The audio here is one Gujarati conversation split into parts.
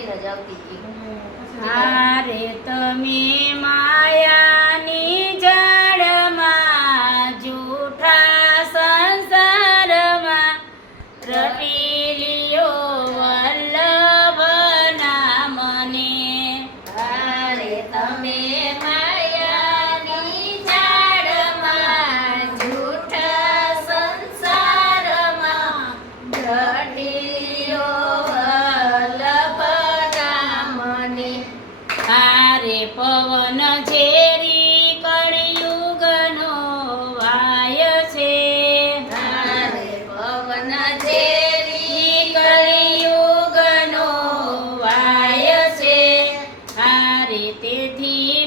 રાખીને જ આવતી હા રે તમે મારે તેથી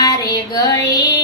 પારે ગઈ?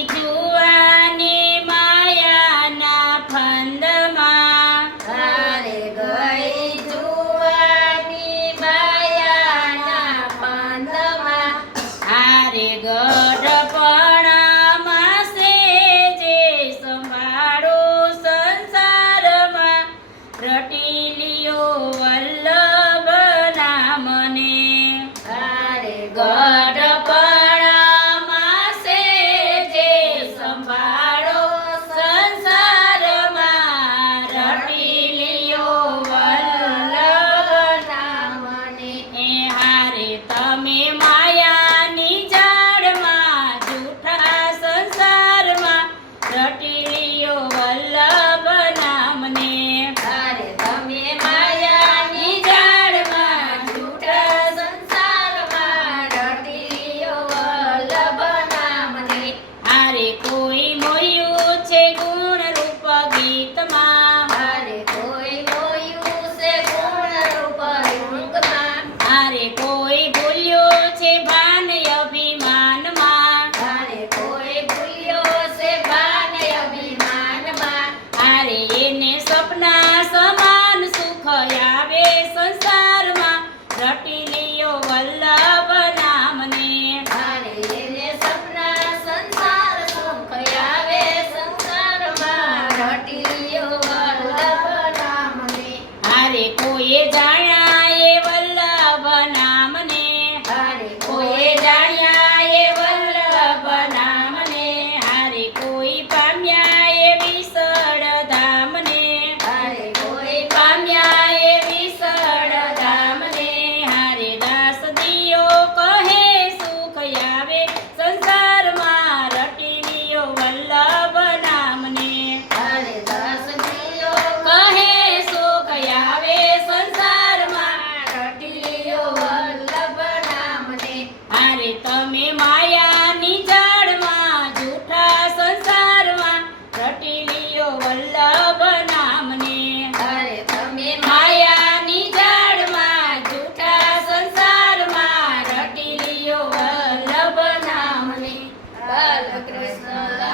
dieta.